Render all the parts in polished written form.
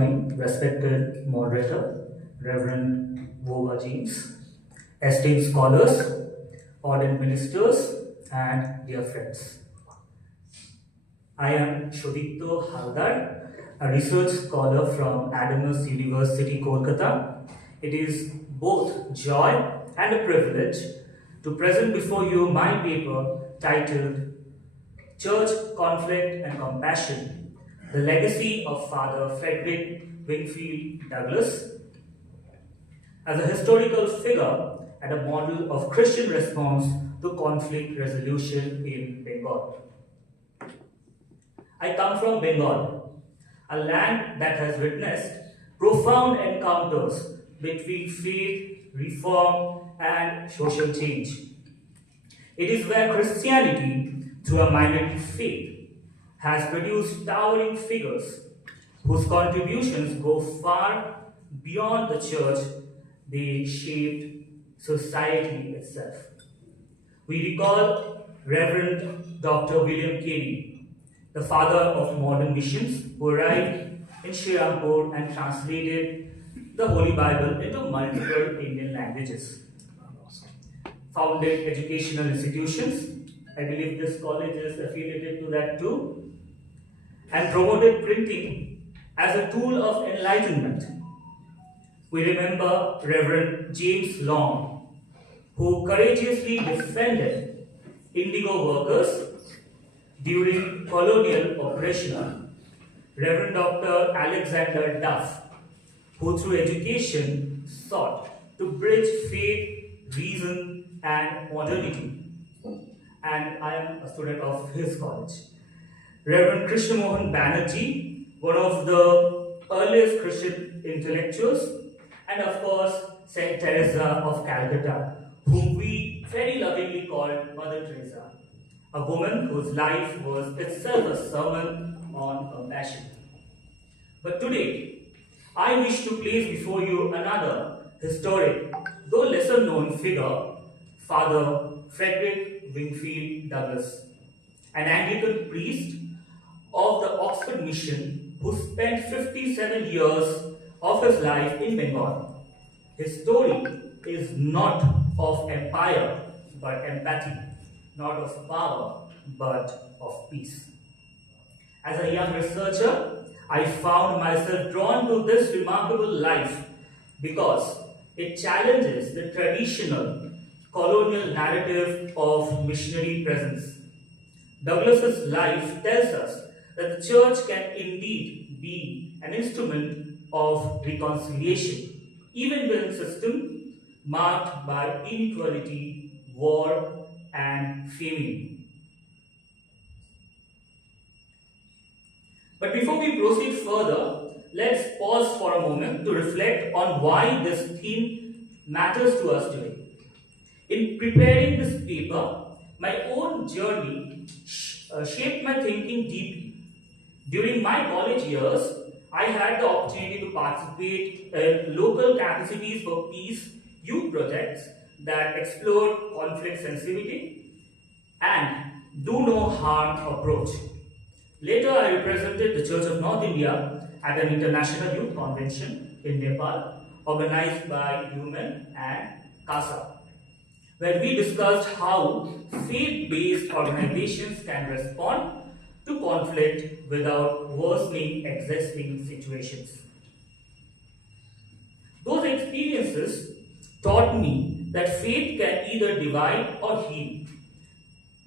morning, respected moderator, Reverend Vova James, esteemed scholars, ordained ministers, and dear friends. I am Sudipto Halder, a research scholar from Adamas University, Kolkata. It is both joy and a privilege to present before you my paper titled Church, Conflict and Compassion, the Legacy of Father Frederick Wingfield Douglas. As a historical figure and a model of Christian response to conflict resolution in Bengal. I come from Bengal, a land that has witnessed profound encounters between faith, reform, and social change. It is where Christianity, through a minority faith, has produced towering figures whose contributions go far beyond the church. They shaped society itself. We recall Reverend Dr. William Carey, the father of modern missions, who arrived in Sri Rampur and translated the Holy Bible into multiple Indian languages. Founded educational institutions, I believe this college is affiliated to that too, and promoted printing as a tool of enlightenment. We remember Reverend James Long, who courageously defended indigo workers during colonial oppression. Reverend Dr. Alexander Duff, who through education sought to bridge faith, reason, and modernity. And I am a student of his college. Reverend Krishna Mohan Banerjee, one of the earliest Christian intellectuals, and of course, Saint Teresa of Calcutta, whom we very lovingly called Mother Teresa, a woman whose life was itself a sermon on compassion. But today, I wish to place before you another historic, though lesser known figure, Father Frederick Wingfield Douglas, an Anglican priest of the Oxford Mission who spent 57 years of his life in Bengal. His story is not of empire but empathy, not of power but of peace. As a young researcher, I found myself drawn to this remarkable life because it challenges the traditional colonial narrative of missionary presence. Douglas's life tells us that the church can indeed be an instrument of reconciliation, even within a system marked by inequality, war, and famine. But before we proceed further, let's pause for a moment to reflect on why this theme matters to us today. In preparing this paper, my own journey shaped my thinking deeply. During my college years, I had the opportunity to participate in local capacities for peace youth projects that explored conflict sensitivity and do no harm approach. Later, I represented the Church of North India at an international youth convention in Nepal, organized by UMEN and CASA, where we discussed how faith-based organizations can respond to conflict without worsening existing situations. Those experiences taught me that faith can either divide or heal,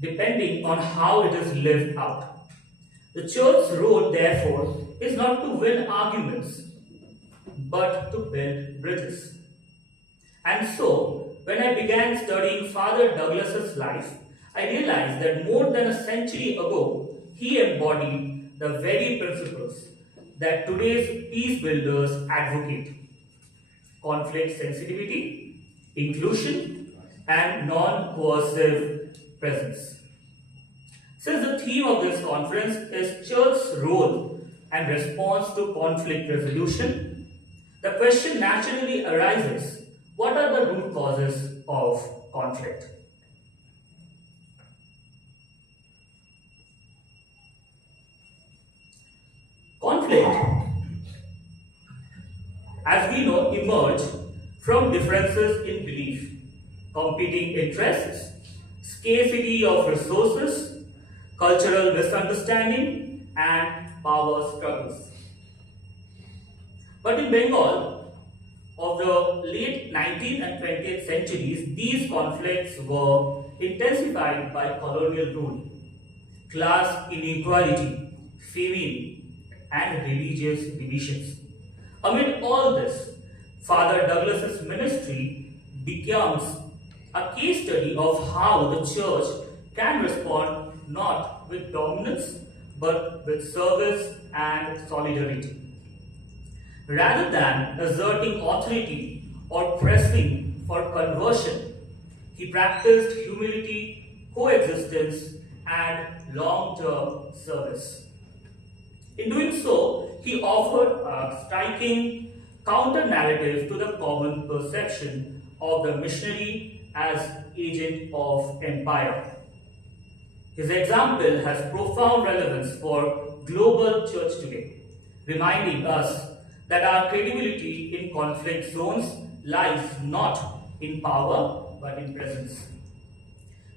depending on how it is lived out. The church's role, therefore, is not to win arguments, but to build bridges. And so, when I began studying Father Douglas's life, I realized that more than a century ago, he embodied the very principles that today's peace builders advocate: conflict sensitivity, inclusion, and non-coercive presence. Since the theme of this conference is Church's role and response to conflict resolution, the question naturally arises: what are the root causes of conflict? Conflict as we know, emerge from differences in belief, competing interests, scarcity of resources, cultural misunderstanding, and power struggles. But in Bengal of the late 19th and 20th centuries, these conflicts were intensified by colonial rule, class inequality, famine, and religious divisions. Amid all this, Father Douglas's ministry becomes a case study of how the church can respond not with dominance but with service and solidarity. Rather than asserting authority or pressing for conversion, he practiced humility, coexistence, and long-term service. In doing so, he offered a striking counter-narrative to the common perception of the missionary as agent of empire. His example has profound relevance for global church today, reminding us that our credibility in conflict zones lies not in power but in presence.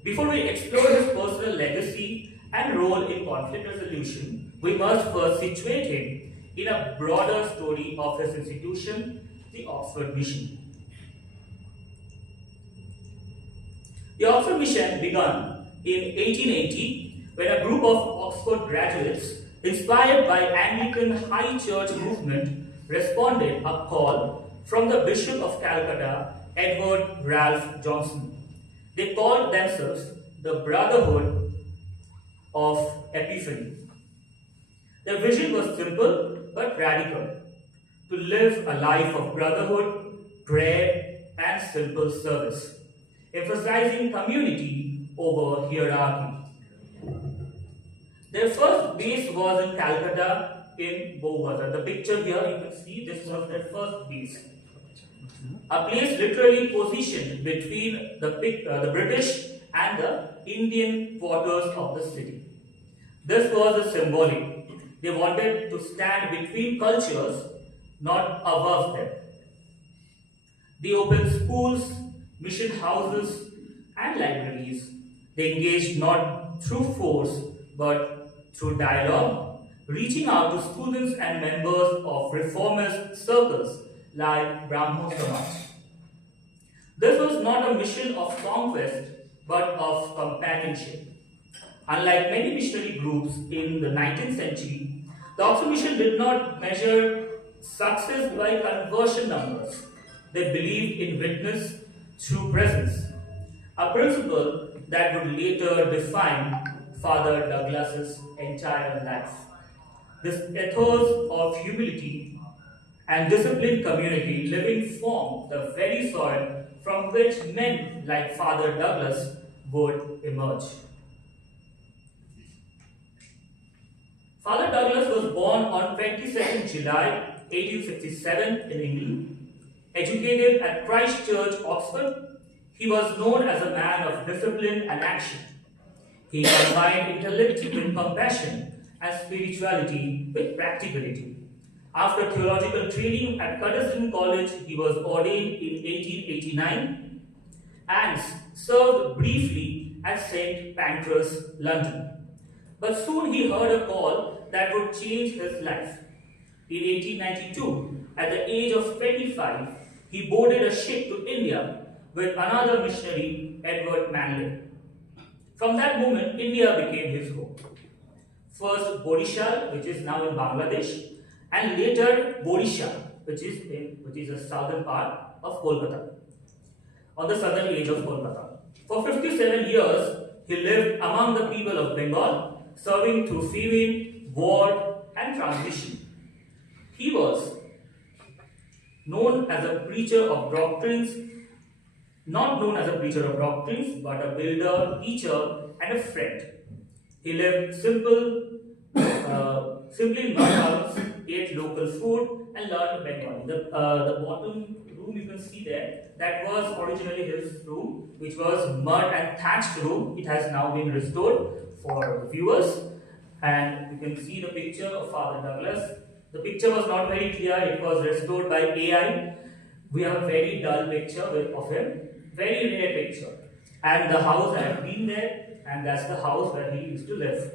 Before we explore his personal legacy and role in conflict resolution, we must first situate him in a broader story of his institution, the Oxford Mission. The Oxford Mission began in 1880 when a group of Oxford graduates, inspired by Anglican High Church movement, responded a call from the Bishop of Calcutta, Edward Ralph Johnson. They called themselves the Brotherhood of Epiphany. Their vision was simple but radical: to live a life of brotherhood, prayer, and simple service, emphasizing community over hierarchy. Their first base was in Calcutta in Bowwater. The picture here you can see this was their first base. A place literally positioned between the British and the Indian quarters of the city. This was a symbolic. They wanted to stand between cultures, not above them. They opened schools, mission houses, and libraries. They engaged not through force but through dialogue, reaching out to students and members of reformist circles like Brahmo Samaj. This was not a mission of conquest but of companionship. Unlike many missionary groups in the 19th century, the Oxford Mission did not measure success by conversion numbers. They believed in witness through presence, a principle that would later define Father Douglas's entire life. This ethos of humility and disciplined community living formed the very soil from which men like Father Douglas would emerge. Father Douglas was born on 22nd July 1867 in England. Educated at Christ Church, Oxford, he was known as a man of discipline and action. He combined intellect with compassion and spirituality with practicality. After theological training at Cuddesdon College, he was ordained in 1889 and served briefly at St. Pancras, London. But soon he heard a call that would change his life. In 1892, at the age of 25, he boarded a ship to India with another missionary, Edward Manley. From that moment, India became his home. First Barisha, which is now in Bangladesh, and later Barisha, which is the southern part of Kolkata, on the southern edge of Kolkata. For 57 years, he lived among the people of Bengal, serving through famine, war, and transition. He was known as a preacher of doctrines, not known as a preacher of doctrines, but a builder, teacher, and a friend. He lived simply in mud huts, ate local food, and learned Bengali. The bottom room you can see there, that was originally his room, which was mud and thatched room. It has now been restored for viewers. And you can see the picture of Father Douglas. The picture was not very clear, it was restored by AI. We have a very dull picture of him, very rare picture. And the house, I have been there, and that's the house where he used to live.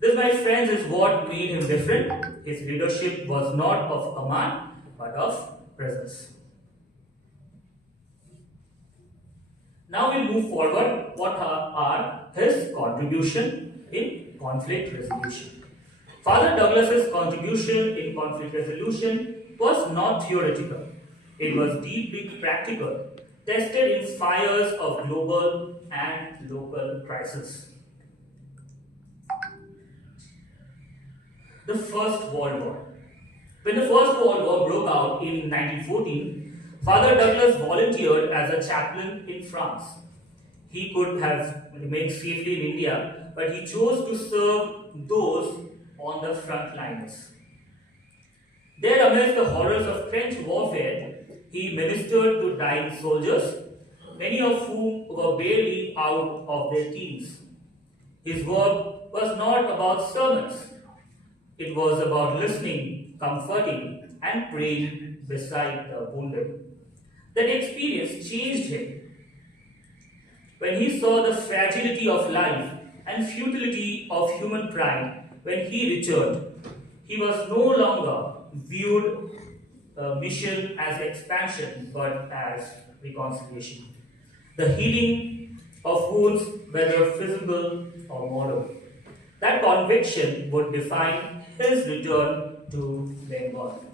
This, my friends, is what made him different. His leadership was not of command, but of presence. Now we'll move forward. What are his contribution in conflict resolution? Father Douglas's contribution in conflict resolution was not theoretical. It was deeply practical, tested in fires of global and local crises. The First World War. When the First World War broke out in 1914, Father Douglas volunteered as a chaplain in France. He could have remained safely in India, but he chose to serve those on the front lines. There, amidst the horrors of trench warfare, he ministered to dying soldiers, many of whom were barely out of their teens. His work was not about sermons. It was about listening, comforting, and praying beside the wounded. That experience changed him. When he saw the fragility of life and futility of human pride, when he returned, he was no longer viewed mission as expansion but as reconciliation. The healing of wounds, whether physical or moral. That conviction would define his return to Bengal.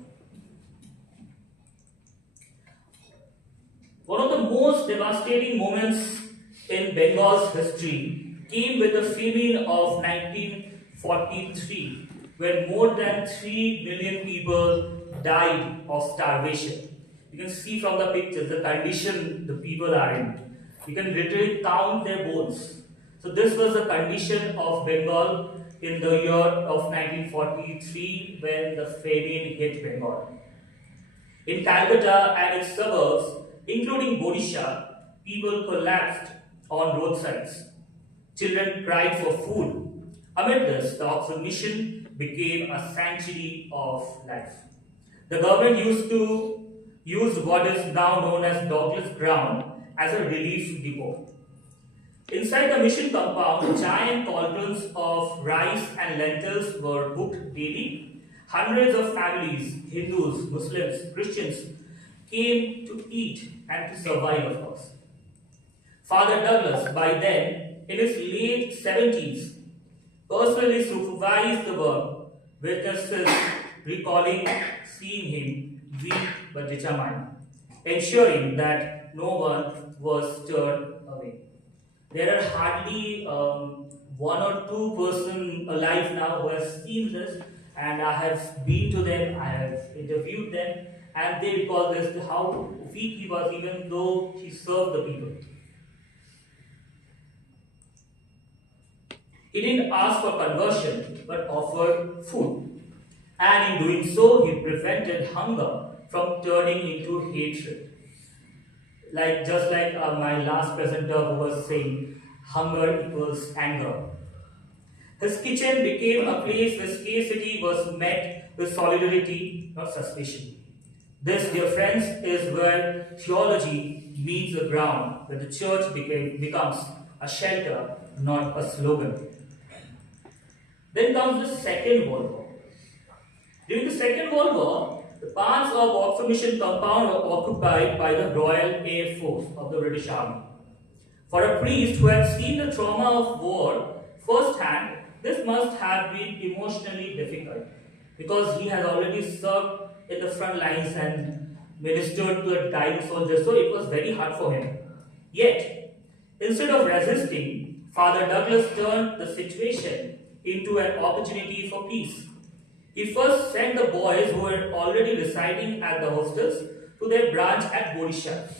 One of the most devastating moments in Bengal's history came with the famine of 1943, when more than 3 million people died of starvation. You can see from the pictures the condition the people are in. You can literally count their bones. So this was the condition of Bengal in the year of 1943 when the famine hit Bengal. In Calcutta and its suburbs, including Barisha, people collapsed on roadsides. Children cried for food. Amid this, the Oxford Mission became a sanctuary of life. The government used what is now known as Douglas Ground as a relief depot. Inside the mission compound, giant cauldrons of rice and lentils were cooked daily. Hundreds of families, Hindus, Muslims, Christians, came to eat and to survive, of course. Father Douglas, by then in his late 70s, personally supervised the work, witnesses recalling seeing him weak but determined, ensuring that no one was turned away. There are hardly one or two person alive now who have seen this, and I have been to them, I have interviewed them, and they recall this, how weak he was even though he served the people. He didn't ask for conversion, but offered food. And in doing so, he prevented hunger from turning into hatred. Just like my last presenter who was saying, hunger equals anger. His kitchen became a place where scarcity was met with solidarity, not suspicion. This, dear friends, is where theology meets the ground, where the church becomes a shelter, not a slogan. Then comes the Second World War. During the Second World War, the parts of Oxford Mission compound were occupied by the Royal Air Force of the British Army. For a priest who had seen the trauma of war firsthand, this must have been emotionally difficult because he had already served in the front lines and ministered to a dying soldier, so it was very hard for him. Yet, instead of resisting, Father Douglas turned the situation into an opportunity for peace. He first sent the boys who were already residing at the hostels to their branch at Barisha.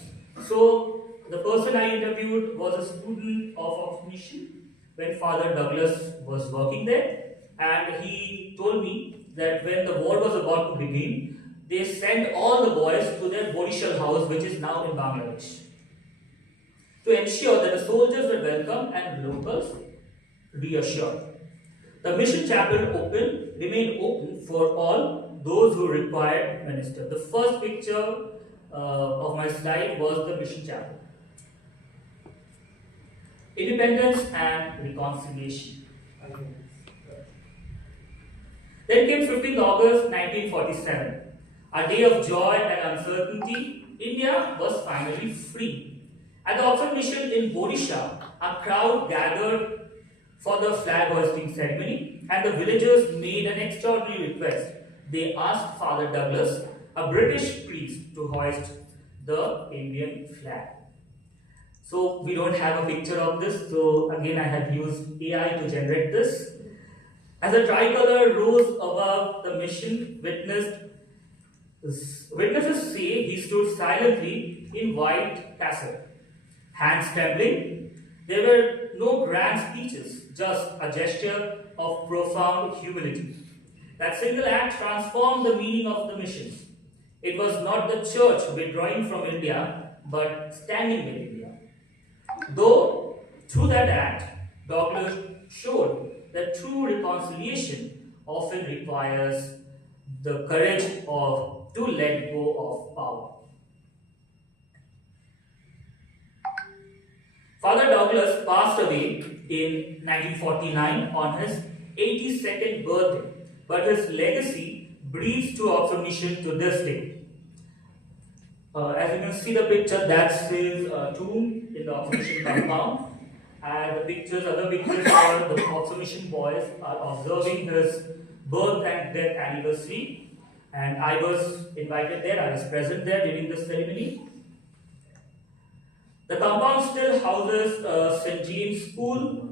So, the person I interviewed was a student of Oxford Mission when Father Douglas was working there, and he told me that when the war was about to begin, they sent all the boys to their Barisha house, which is now in Bangladesh, to ensure that the soldiers were welcome and locals reassured. The mission chapel remained open for all those who required minister. The first picture of my slide was the mission chapel. Independence and reconciliation. Then came 15th August 1947, a day of joy and uncertainty. India was finally free. At the Oxford Mission in Barisha, a crowd gathered for the flag hoisting ceremony, and the villagers made an extraordinary request. They asked Father Douglas, a British priest, to hoist the Indian flag. So we don't have a picture of this, so again I have used AI to generate this. As the tricolor rose above the mission, witnesses say he stood silently in white castle, hands trembling. There were no grand speeches, just a gesture of profound humility. That single act transformed the meaning of the mission. It was not the church withdrawing from India, but standing with India. Though, through that act, Douglas showed that true reconciliation often requires the courage to let go of power. Father Douglas passed away in 1949 on his 82nd birthday, but his legacy breathes to Oxford Mission to this day. As you can see the picture, that's his tomb in the Oxford Mission compound. And the other pictures are the Oxford Mission boys are observing his birth and death anniversary. And I was invited there, I was present there during the ceremony. The compound still houses St. James School.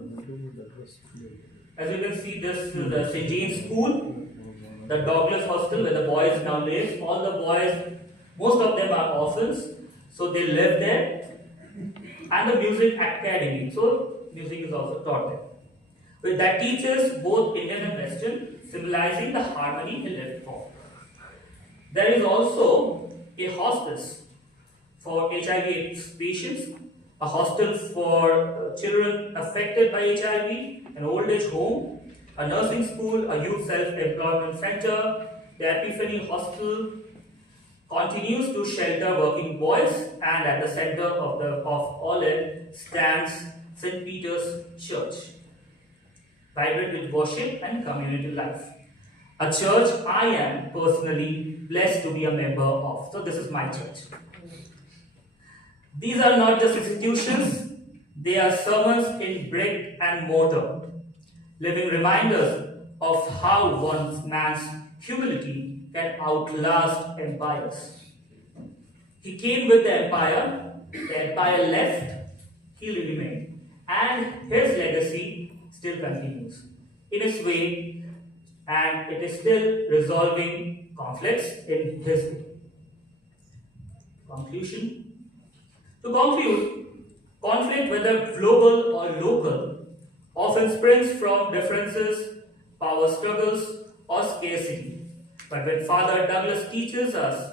As you can see, this is the St. James School, the Douglas Hostel where the boys now live. All the boys, most of them are orphans, so they live there. And the music academy, so music is also taught there. But that teaches both Indian and Western, symbolizing the harmony he lived for. There is also a hospice for HIV/AIDS patients, a hostel for children affected by HIV, an old age home, a nursing school, a youth self-employment center. The Epiphany Hostel continues to shelter working boys, and at the center of all it stands St. Peter's Church, vibrant with worship and community life. A church I am personally blessed to be a member of. So this is my church. These are not just institutions, they are sermons in brick and mortar, living reminders of how one man's humility can outlast empires. He came with the empire left, he remained, and his legacy still continues in its way, and it is still resolving conflicts in his way. Conclusion. To conclude, conflict, whether global or local, often springs from differences, power struggles, or scarcity. But when Father Douglas teaches us,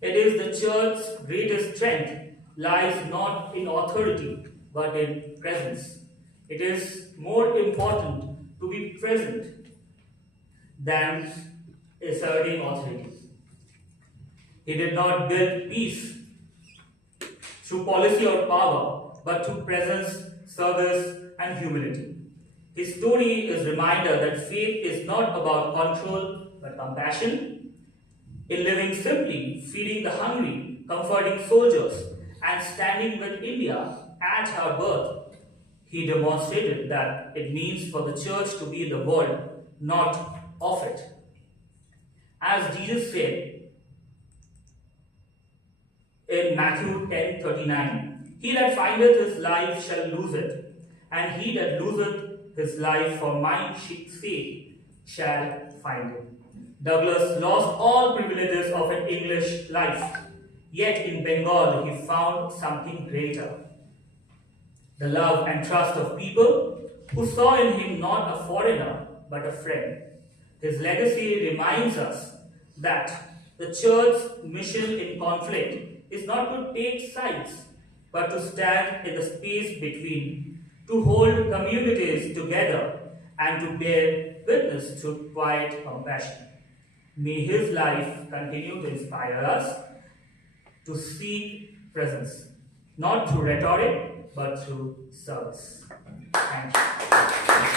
it is the church's greatest strength lies not in authority, but in presence. It is more important to be present than asserting authority. He did not build peace through policy or power, but through presence, service, and humility. His story is a reminder that faith is not about control, but compassion. In living simply, feeding the hungry, comforting soldiers, and standing with India at her birth, he demonstrated that it means for the church to be in the world, not of it. As Jesus said in Matthew 10:39, he that findeth his life shall lose it, and he that loseth his life for my sake shall find it. Douglas lost all privileges of an English life, yet in Bengal he found something greater. The love and trust of people who saw in him not a foreigner but a friend. His legacy reminds us that the church's mission in conflict is not to take sides, but to stand in the space between, to hold communities together, and to bear witness through quiet compassion. May his life continue to inspire us to seek presence, not through rhetoric, but through service. Thank you.